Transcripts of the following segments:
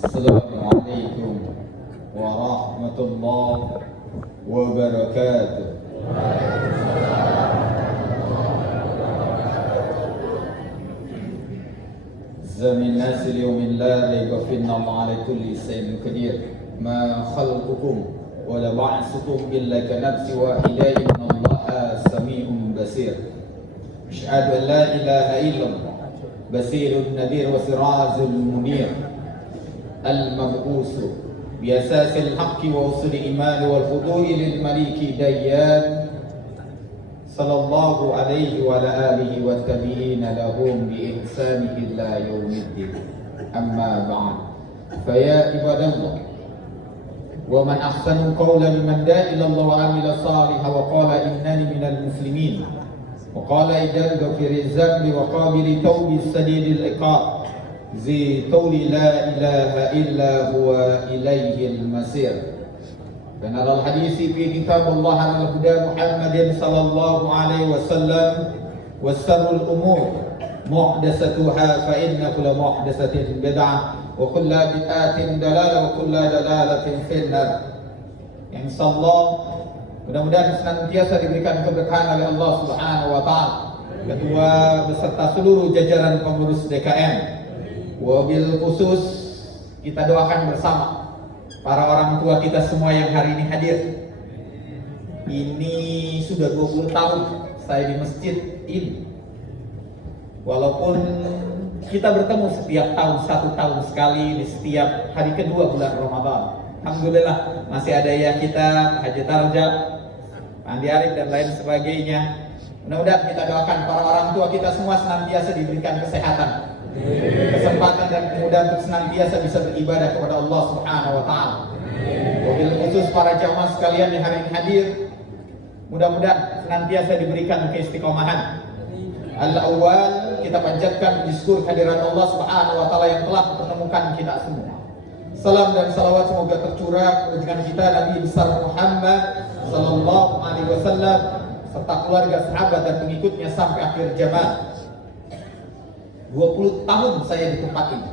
Assalamualaikum warahmatullahi wabarakatuh. Zamin nasil yawmin la rayba fihi ala kulli shay'in qadir. Ma khalqukum wa la ba'thukum illa ka nafsin wahidatin innallaha sami'un basir. Asyhadu an la ilaha illallah basirun nadir wa sirajul munir. المبعوث بأساس الحق ووصول الإيمان والخضوع للملك ديان صلى الله عليه وعلى آله والتابعين لهم بإحسان إلى يوم الدين. أما بعد فيا عباد الله ومن أحسن قولا ممن دعا إلى الله وعمل صالحا وقال إنني من المسلمين وقال إذا غفر الذنب وقابل توب سديد العقاب ذي طول لا إله إلا هو إليه المصير. فنرى الحديث في كتاب الله على الهدى محمد صلى الله عليه وسلم وسر الأمور محدثتها فإن كل محدثة بدعة وكل بدعة ضلالة وكل ضلالة في النار. Yang insyaallah mudah-mudahan senantiasa diberikan keberkahan oleh Allah Subhanahu wa taala, ketua beserta seluruh jajaran pengurus DKM. Wabil khusus kita doakan bersama para orang tua kita semua yang hari ini hadir. Ini sudah 20 tahun saya di masjid ini. Walaupun kita bertemu setiap tahun, 1 tahun sekali di setiap hari kedua bulan Ramadan. Alhamdulillah masih ada ya kita, Haji Tarja, Andi Arif dan lain sebagainya. Mudah-mudahan kita doakan para orang tua kita semua senantiasa diberikan kesehatan, kesempatan dan kemudahan untuk senantiasa bisa beribadah kepada Allah Subhanahu wa taala. Wabil khusus para jamaah sekalian yang hari ini hadir, mudah-mudahan senantiasa diberikan keistiqomahan. Al-awwal kita panjatkan syukur kehadirat Allah Subhanahu wa taala yang telah mempertemukan kita semua. Salam dan salawat semoga tercurah kepada kita Nabi besar Muhammad sallallahu alaihi wasallam serta keluarga, sahabat dan pengikutnya sampai akhir zaman. 20 tahun saya di tempat ini.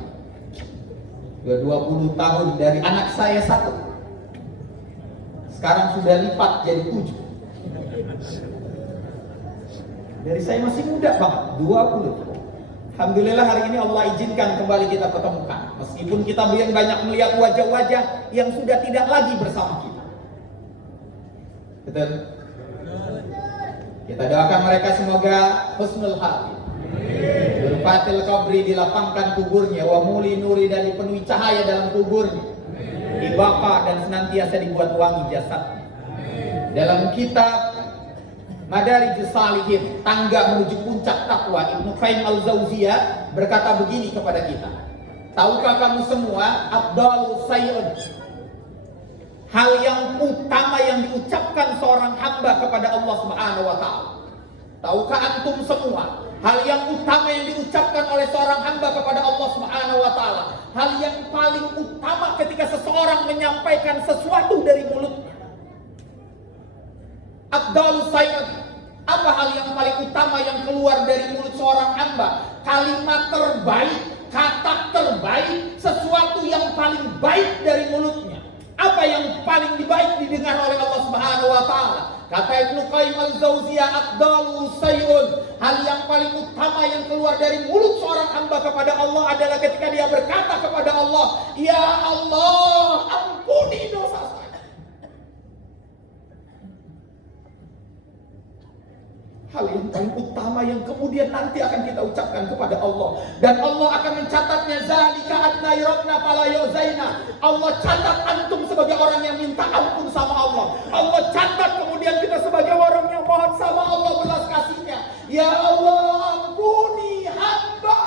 20 tahun dari anak saya 1. Sekarang sudah lipat jadi 7. Dari saya masih muda banget, 20. Alhamdulillah hari ini Allah izinkan kembali kita pertemukan. Meskipun kita banyak melihat wajah-wajah yang sudah tidak lagi bersama kita. Betul? Kita doakan mereka semoga husnul khatimah. Fatil qabri, dilapangkan kuburnya, wa muli nuri, dan dipenuhi cahaya dalam kuburnya, dibaka dan senantiasa dibuat wangi jasadnya. Dalam kitab Madarijus Salihin, tangga menuju puncak takwa, Ibnu Qayyim al-Jauziyah berkata begini kepada kita, tahukah kamu semua afdalus sayyid, hal yang utama yang diucapkan seorang hamba kepada Allah Subhanahu wa taala. Tahukah antum semua hal yang utama yang diucapkan oleh seorang hamba kepada Allah Subhanahu wa taala, hal yang paling utama ketika seseorang menyampaikan sesuatu dari mulutnya. Afdalus sayyid, apa hal yang paling utama yang keluar dari mulut seorang hamba? Kalimat terbaik, kata terbaik, sesuatu yang paling baik dari mulutnya. Apa yang paling baik didengar oleh Allah Subhanahu wa taala? Kata Ibnu Qayyim al-Jauziyah, afdalus sayyid, hal yang paling utama yang keluar dari mulut seorang hamba kepada Allah adalah ketika dia berkata kepada Allah, ya Allah, ampuni dosa saya. Hal yang paling utama yang kemudian nanti akan kita ucapkan kepada Allah, dan Allah akan mencatatnya, zalika adna yurabna fala yuzaina. Allah catat antum sebagai orang yang minta ampun sama Allah. Allah catat kemudian kita sebagai orang yang mohon sama Allah belas kasihnya. Ya Allah, ampuni hamba.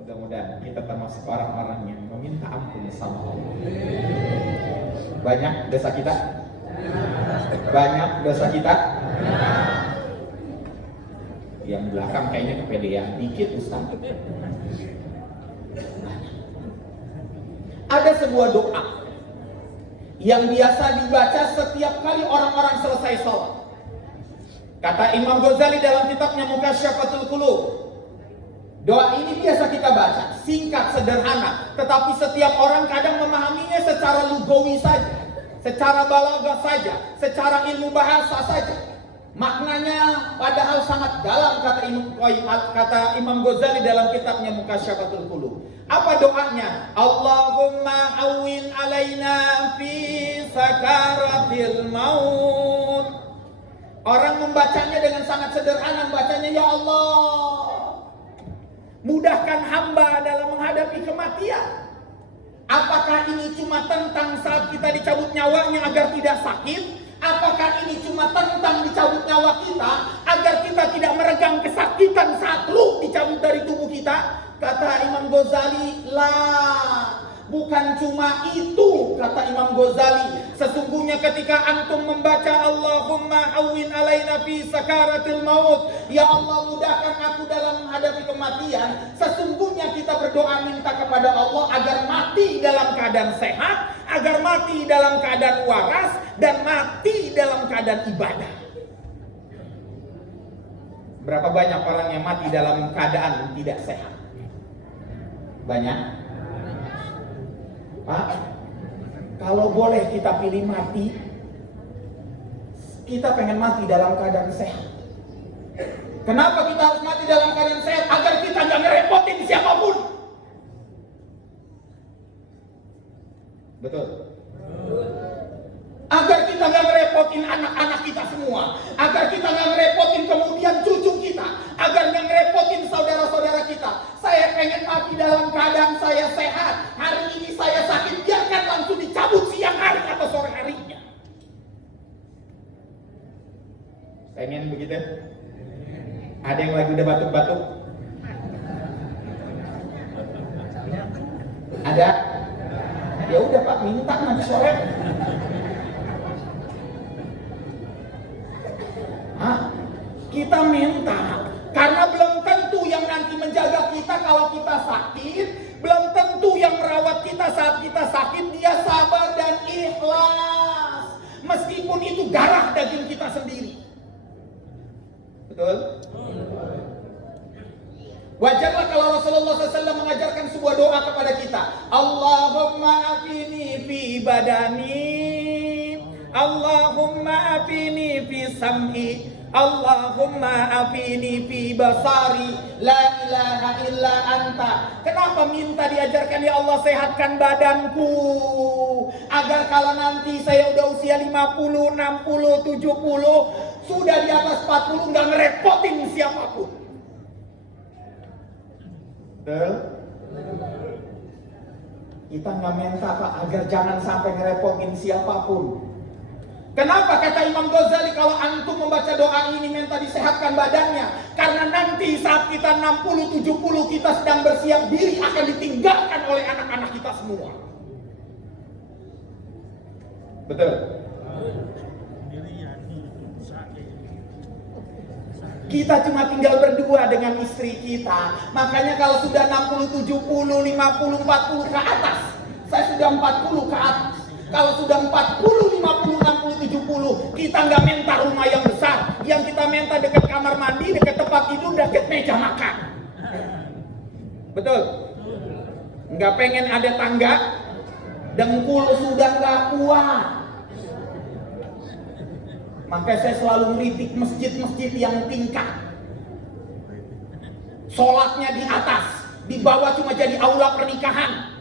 Mudah-mudahan kita termasuk orang-orang yang meminta ampun sama Allah. Banyak dosa kita? Banyak dosa kita? Yang belakang kayaknya kepedean dikit Ustaz. Ada sebuah doa yang biasa dibaca setiap kali orang-orang selesai sholat. Kata Imam Ghazali dalam kitabnya Mukasyfatul Qulub, Doa ini biasa kita baca, singkat, sederhana, tetapi setiap orang kadang memahaminya secara lugawi saja, secara balaghah saja, secara ilmu bahasa saja. Maknanya padahal sangat dalam, kata Imam Ghazali dalam kitabnya Mukasyafatul Qulub. Apa doanya? Allahumma hawwin alaina fi sakaratil maut. Orang membacanya dengan sangat sederhana, membacanya, ya Allah, mudahkan hamba dalam menghadapi kematian. Apakah ini cuma tentang saat kita dicabut nyawanya agar tidak sakit? Apakah ini cuma tentang dicabut nyawa kita agar kita tidak meregang kesakitan saat ruh dicabut dari tubuh kita? Kata Imam Ghazali, lah, bukan cuma itu, kata Imam Ghazali. Sesungguhnya ketika antum membaca Allahumma awin alaina fi sakaratil maut, ya Allah mudahkan aku dalam menghadapi kematian, sesungguhnya kita berdoa minta kepada Allah agar mati dalam keadaan sehat, agar mati dalam keadaan waras, dan mati dalam keadaan ibadah. Berapa banyak orang yang mati dalam keadaan tidak sehat? Banyak? Pak, kalau boleh kita pilih mati, kita pengen mati dalam keadaan sehat. Kenapa kita harus mati dalam keadaan sehat? Agar kita gak ngerepotin siapapun. Betul? Agar kita gak ngerepotin anak-anak kita semua, agar kita gak ngerepotin kemudian cucu kita, agar gak ngerepotin saudara-saudara kita. Saya pengen mati dalam keadaan saya sehat. Hari ini saya sakit, biarkan langsung dicabut siang hari atau sore harinya. Pengen begitu? Ada yang lagi udah batuk-batuk? Ada? Ya udah Pak, minta nanti sore. Kita minta, karena belum tentu yang nanti menjaga kita kalau kita sakit, belum tentu yang merawat kita saat kita sakit dia sabar dan ikhlas, meskipun itu darah daging kita sendiri. Betul? Wajarlah kalau Rasulullah SAW mengajarkan sebuah doa kepada kita. Allahumma afini fi badani, Allahumma afini fi sam'i, Allahumma afini fi basari, la ilaha illa anta. Kenapa minta diajarkan, ya Allah sehatkan badanku, agar kalau nanti saya udah usia 50, 60, 70, sudah di atas 40 gak ngerepotin siapapun. Betul? Kita gak minta Pak agar jangan sampai ngerepotin siapapun. Kenapa kata Imam Ghazali kalau antum membaca doa ini minta disehatkan badannya? Karena nanti saat kita 60-70 kita sedang bersiap diri akan ditinggalkan oleh anak-anak kita semua. Betul? Kita cuma tinggal berdua dengan istri kita. Makanya kalau sudah 60, 70, 50, 40 ke atas, saya sudah 40 ke atas. Kalau sudah 40, 50, 60, 70, kita nggak minta rumah yang besar. Yang kita minta dekat kamar mandi, dekat tempat tidur, dekat meja makan. Betul? Nggak pengen ada tangga, dengkul sudah nggak kuat. Maka saya selalu ngeritik masjid-masjid yang tingkat. Sholatnya di atas, di bawah cuma jadi aula pernikahan.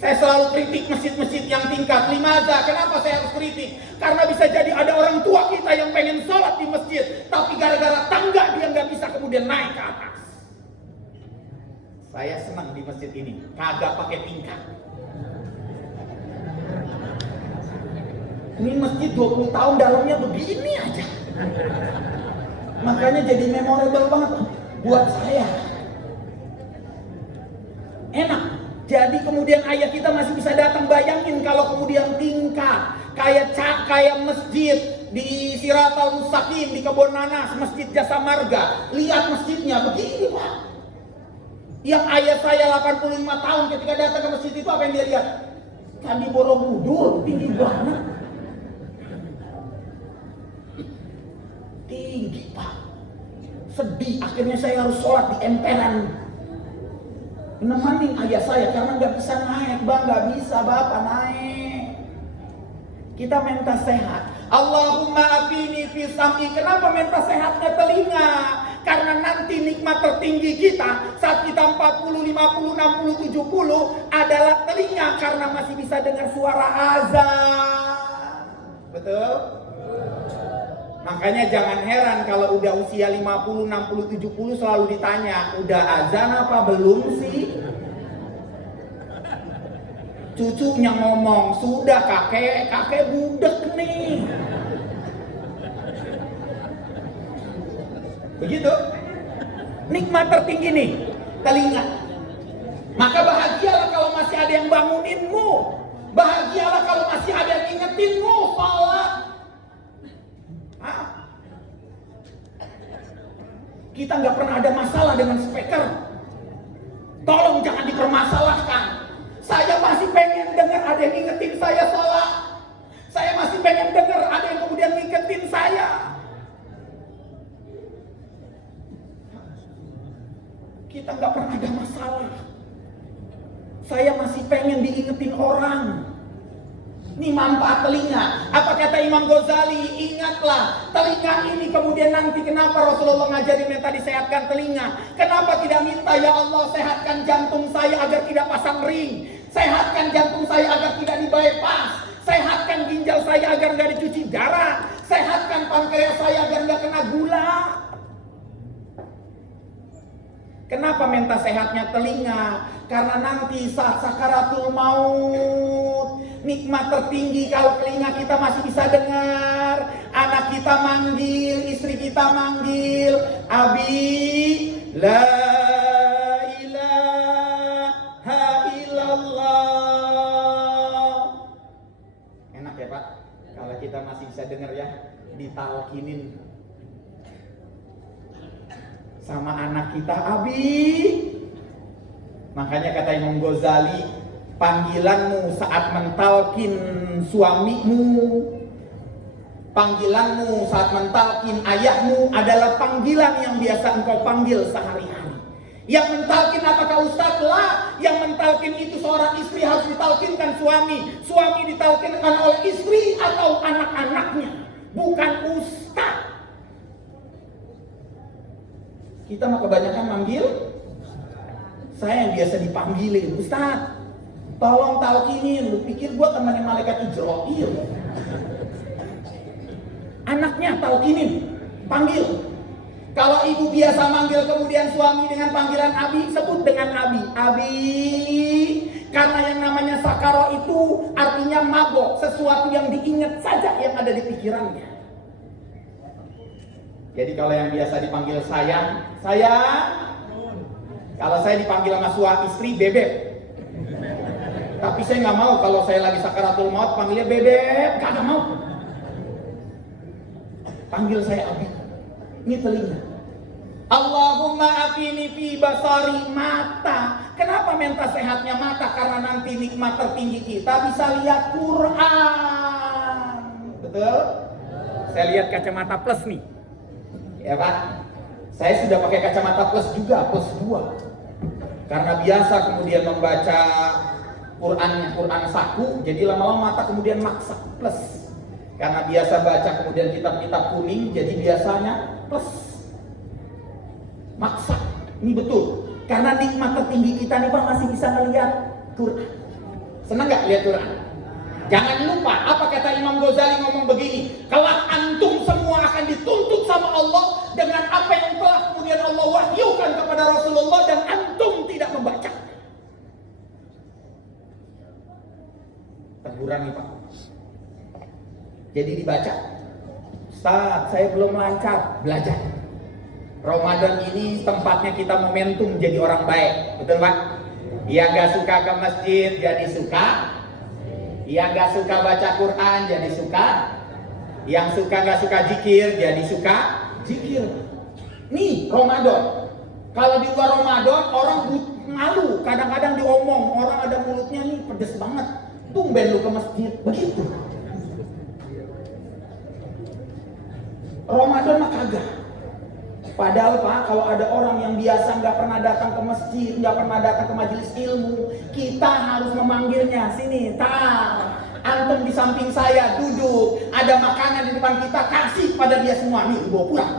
Saya selalu kritik masjid-masjid yang tingkat. Limaza, kenapa saya harus kritik? Karena bisa jadi ada orang tua kita yang pengen sholat di masjid, tapi gara-gara tangga dia nggak bisa kemudian naik ke atas. Saya senang di masjid ini, kagak pakai tingkat. Ini masjid 20 tahun dalamnya begini aja. Makanya jadi memorable banget buat saya. Enak. Jadi kemudian ayah kita masih bisa datang, bayangin kalau kemudian tingkat kayak masjid di Siratal Mustaqim di Kebon Nanas, Masjid Jasa Marga. Lihat masjidnya begini Pak. Yang ayah saya 85 tahun ketika datang ke masjid itu apa yang dia lihat? Candi Borobudur tinggi banget. Tinggi Pak. sedih, akhirnya saya harus sholat di emperan. Nemenin ayah saya karena nggak bisa naik, bang, nggak bisa bapak naik. Kita minta sehat. Allahumma afini fi sam'i. Kenapa minta sehatnya telinga? Karena nanti nikmat tertinggi kita saat kita 40, 50, 60, 70 adalah telinga, karena masih bisa dengar suara azan. Betul? Makanya jangan heran kalau udah usia 50, 60, 70 selalu ditanya, udah azan apa belum sih? Cucunya ngomong, sudah kakek budek nih. Begitu. Nikmat tertinggi nih, telinga. Maka bahagialah kalau masih ada yang banguninmu. Bahagialah kalau masih ada yang ingetinmu sholat. Kita nggak pernah ada masalah dengan speaker. Tolong jangan dipermasalahkan. Saya masih pengen dengar ada yang ingetin saya sholat. Saya masih pengen dengar ada yang kemudian ngingetin saya. Kita nggak pernah ada masalah. Saya masih pengen diingetin orang. Ini manfaat telinga. Apa kata Imam Ghazali? Ingatlah, telinga ini kemudian nanti kenapa Rasulullah ngajarin minta disehatkan telinga? Kenapa tidak minta, ya Allah sehatkan jantung saya agar tidak pasang ring, sehatkan jantung saya agar tidak di-bypass, sehatkan ginjal saya agar nggak dicuci darah, sehatkan pankreas saya agar nggak kena gula. Kenapa minta sehatnya telinga? Karena nanti saat sakaratul maut, nikmat tertinggi kalau telinga kita masih bisa dengar. Anak kita manggil, istri kita manggil, Abi, la ilaha illallah. Enak ya Pak? Kalau kita masih bisa dengar ya, ditalkinin sama anak kita, Abi. Makanya kata Imam Ghazali, panggilanmu saat mentalkin suamimu, panggilanmu saat mentalkin ayahmu adalah panggilan yang biasa engkau panggil sehari-hari. Yang mentalkin apakah ustadz? Lah, yang mentalkin itu seorang istri harus ditalkinkan suami. Suami ditalkinkan oleh istri atau anak-anaknya, bukan ustadz. Kita mah kebanyakan manggil, saya yang biasa dipanggilin, Ustaz, tolong talkinin. Lu pikir gua temannya malaikat Israil? Anaknya talkinin, panggil. Kalau ibu biasa manggil kemudian suami dengan panggilan Abi, sebut dengan Abi. Abi, karena yang namanya sakaro itu artinya mabok, sesuatu yang diingat saja yang ada di pikirannya. Jadi kalau yang biasa dipanggil sayang, sayang. Kalau saya dipanggil sama suami istri, bebek. Tapi saya nggak mau kalau saya lagi sakaratul maut panggilnya bebek, kagak mau. Panggil saya Abi. Ini telinga. Allahumma afini fi basari, mata. Kenapa minta sehatnya mata? Karena nanti nikmat tertinggi kita bisa lihat Quran. Betul? Saya lihat kacamata plus nih. Ya Pak, saya sudah pakai kacamata plus juga, plus 2. Karena biasa kemudian membaca Quran saku, jadi lama-lama mata kemudian maksa plus. Karena biasa baca kemudian kitab-kitab kuning, jadi biasanya plus. Maksa, ini betul. Karena nikmat tertinggi kita nih Pak masih bisa melihat Quran. Senang gak lihat Quran? Jangan lupa, apa kata Imam Ghazali ngomong begini, kelak antum semua akan dituntut sama Allah dengan apa yang telah kemudian Allah wahyukan kepada Rasulullah dan antum tidak membaca. Teguran nih Pak. Jadi dibaca. Ustaz, saya belum lancar, belajar. Ramadan ini tempatnya kita momentum jadi orang baik, betul Pak? Yang gak suka ke masjid jadi suka. Yang gak suka baca Quran jadi suka. Yang suka gak suka zikir jadi suka zikir. Nih Ramadan. Kalau di luar Ramadan orang malu. Kadang-kadang diomong orang ada mulutnya nih pedes banget. Tumben lu ke masjid. Begitu. Ramadan mah kagak. Padahal Pak, kalau ada orang yang biasa nggak pernah datang ke masjid, nggak pernah datang ke majelis ilmu, kita harus memanggilnya. Sini, antum di samping saya, duduk. Ada makanan di depan kita, kasih pada dia semua. Nih, bawa pulang.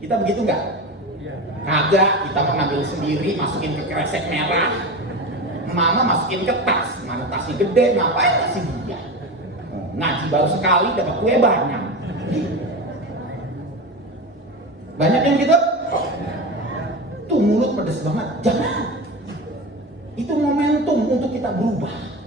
Kita begitu nggak? Kagak, kita mengambil sendiri, masukin ke kresek merah. Mama masukin ke tas. Mana tasnya gede, ngapain kasih dia? Ngaji baru sekali, dapat kue banyak. Banyak yang gitu? Tuh mulut pedes banget. Jangan. Itu momentum untuk kita berubah.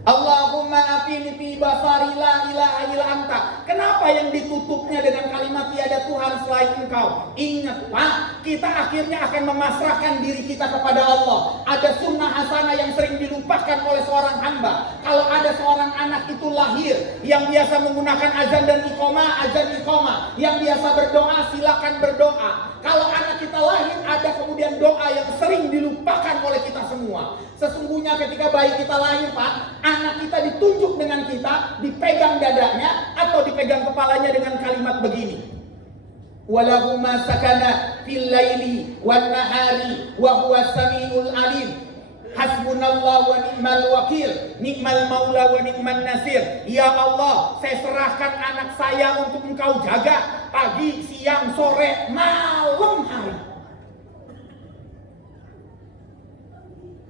Allahumma afini fi basari la ilaha illa anta. Kenapa yang ditutupnya dengan kalimat tiada Tuhan selain Engkau? Ingat Pak, kita akhirnya akan memasrahkan diri kita kepada Allah. Ada sunnah hasanah yang sering dilupakan oleh seorang hamba. Kalau ada seorang anak itu lahir yang biasa menggunakan azan dan iqamah, yang biasa berdoa, silakan berdoa. Kalau anak kita lahir, ada kemudian doa yang sering dilupakan oleh kita semua. Sesungguhnya ketika bayi kita lahir Pak, anak kita ditunjuk dengan kita, dipegang dadanya atau dipegang kepalanya dengan kalimat begini. Walahu ma sakana fil laili wan nahari wa huwas samiul alim. Hasbunallah wa ni'mal wakil, ni'mal maula wa ni'man nasir. Ya Allah, saya serahkan anak saya untuk Engkau jaga pagi, siang, sore, malam hari.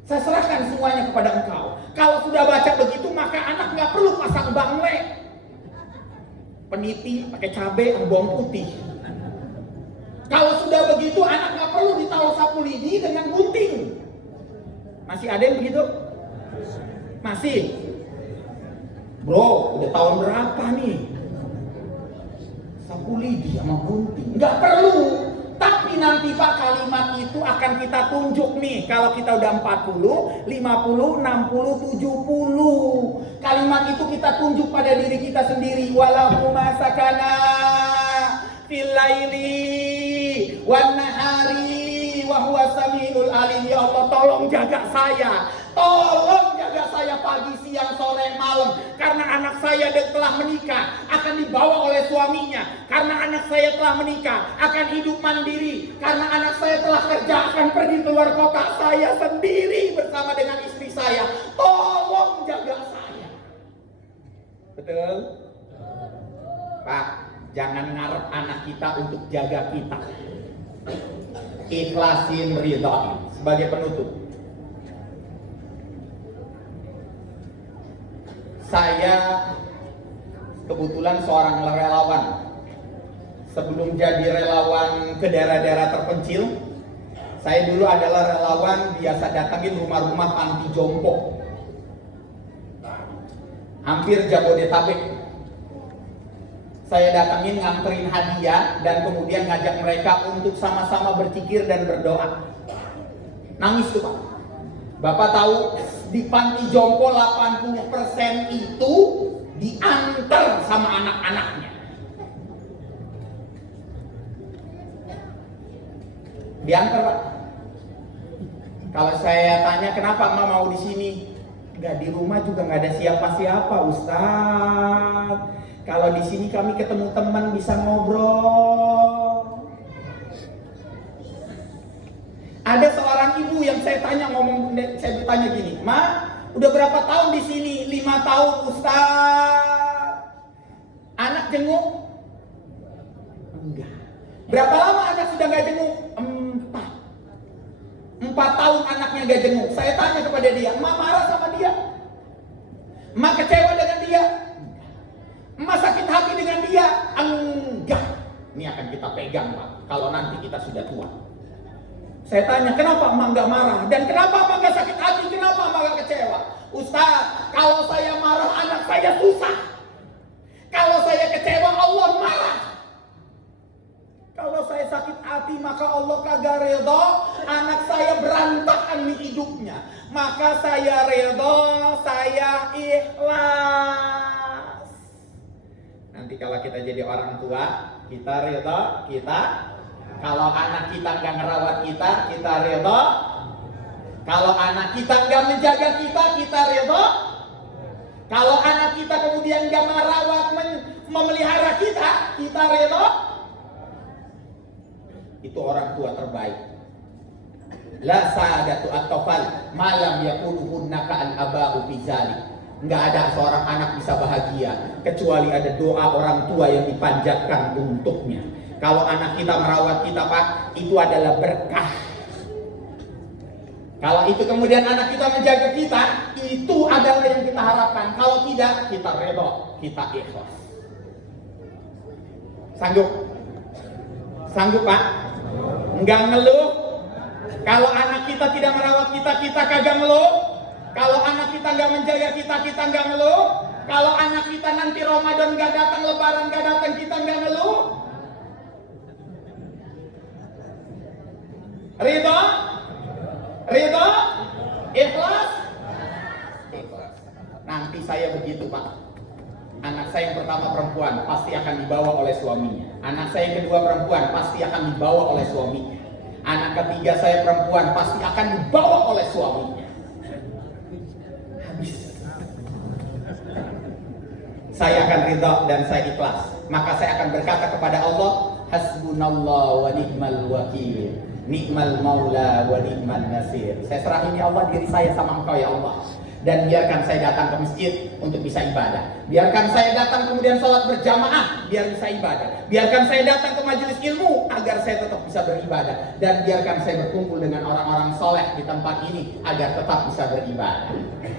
Saya serahkan semuanya kepada Engkau. Kalau sudah baca begitu, maka anak nggak perlu pasang bangle, peniti pakai cabai, bawang putih. Kalau sudah begitu, anak nggak perlu ditaruh sapu lidi dengan gunting. Masih ada yang begitu? Masih? Bro, udah tahun berapa nih? Sapu lidi sama gunting. Nggak perlu. Tapi nanti Pak, kalimat itu akan kita tunjuk nih. Kalau kita udah 40, 50, 60, 70. Kalimat itu kita tunjuk pada diri kita sendiri. Walahu masakana fil laili wan nahari wa huwa samiul alim. Ya Allah, tolong jaga saya. Tolong jaga saya pagi, siang, sore, malam. Karena anak saya telah menikah, akan dibawa oleh suaminya. Karena anak saya telah menikah, akan hidup mandiri. Karena anak saya telah kerja, akan pergi keluar kota. Saya sendiri bersama dengan istri saya. Tolong jaga saya. Betul? Pak, jangan ngarep anak kita untuk jaga kita. Ikhlasin ridha. Sebagai penutup, saya kebetulan seorang relawan. Sebelum jadi relawan ke daerah-daerah terpencil, saya dulu adalah relawan biasa datangin rumah-rumah panti jompo. Hampir Jabodetabek. Saya datangin, nganterin hadiah, dan kemudian ngajak mereka untuk sama-sama berzikir dan berdoa. Nangis tuh Pak. Bapak tahu, di panti jompo 80% itu diantar sama anak-anaknya. Diantar Pak. Kalau saya tanya kenapa Emak mau di sini, nggak di rumah juga nggak ada siapa-siapa Ustadz. Kalau di sini kami ketemu teman bisa ngobrol. Ada seorang ibu yang saya tanya saya bertanya gini, Ma, udah berapa tahun di sini? 5 tahun Ustaz. Anak jenguk? Enggak. Berapa lama anak sudah nggak jenguk? 4 tahun anaknya nggak jenguk. Saya tanya kepada dia, Ma marah sama dia? Ma kecewa dengan dia? Ma sakit hati dengan dia? Enggak. Ini akan kita pegang Pak, kalau nanti kita sudah tua. Saya tanya, kenapa emak nggak marah? Dan kenapa emak nggak sakit hati? Kenapa emak nggak kecewa? Ustaz, kalau saya marah anak saya susah. Kalau saya kecewa Allah marah. Kalau saya sakit hati maka Allah kagak redha. Anak saya berantakan nih hidupnya. Maka saya redha, saya ikhlas. Nanti kalau kita jadi orang tua, kita redha, kita. Kalau anak kita nggak ngerawat kita, kita redha. Kalau anak kita nggak menjaga kita, kita redha. Kalau anak kita kemudian nggak merawat, memelihara kita, kita redha. itu orang tua terbaik. La sa'adatu at-tafal malam yakuluhunna ka'al aba'u fi zalik. Enggak ada seorang anak bisa bahagia kecuali ada doa orang tua yang dipanjatkan untuknya. Kalau anak kita merawat kita, Pak, itu adalah berkah. Kalau itu kemudian anak kita menjaga kita, itu adalah yang kita harapkan. Kalau tidak, kita redha, kita ikhlas. Sanggup? Sanggup, Pak? Enggak ngeluh? Kalau anak kita tidak merawat kita, kita kagak ngeluh? Kalau anak kita nggak menjaga kita, kita nggak ngeluh? Kalau anak kita nanti Ramadan nggak datang, Lebaran nggak datang, kita nggak ngeluh? Ridho? Ridho? Ikhlas? Ikhlas. Nanti saya begitu, Pak. Anak saya yang pertama perempuan pasti akan dibawa oleh suaminya. Anak saya yang kedua perempuan pasti akan dibawa oleh suaminya. Anak ketiga saya perempuan pasti akan dibawa oleh suaminya. Habis. Saya akan ridha dan saya ikhlas. Maka saya akan berkata kepada Allah, hasbunallah wa ni'mal wakil, ni'mal maula wa ni'mal nasir. Saya serahin ya Allah diri saya sama Engkau ya Allah. Dan biarkan saya datang ke masjid untuk bisa ibadah. Biarkan saya datang kemudian sholat berjamaah biar bisa ibadah. Biarkan saya datang ke majelis ilmu agar saya tetap bisa beribadah. Dan biarkan saya berkumpul dengan orang-orang soleh di tempat ini agar tetap bisa beribadah.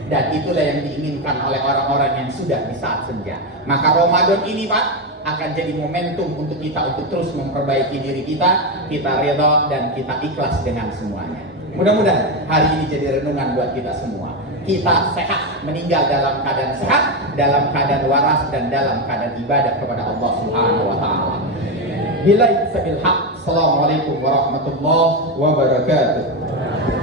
Dan itulah yang diinginkan oleh orang-orang yang sudah di saat senja. Maka Ramadan ini, Pak, akan jadi momentum untuk kita untuk terus memperbaiki diri kita ridha dan kita ikhlas dengan semuanya. Mudah-mudahan hari ini jadi renungan buat kita semua. Kita sehat, meninggal dalam keadaan sehat, dalam keadaan waras, dan dalam keadaan ibadah kepada Allah Subhanahu wa Ta'ala. Billahi sabil haq. Assalamualaikum warahmatullahi wabarakatuh.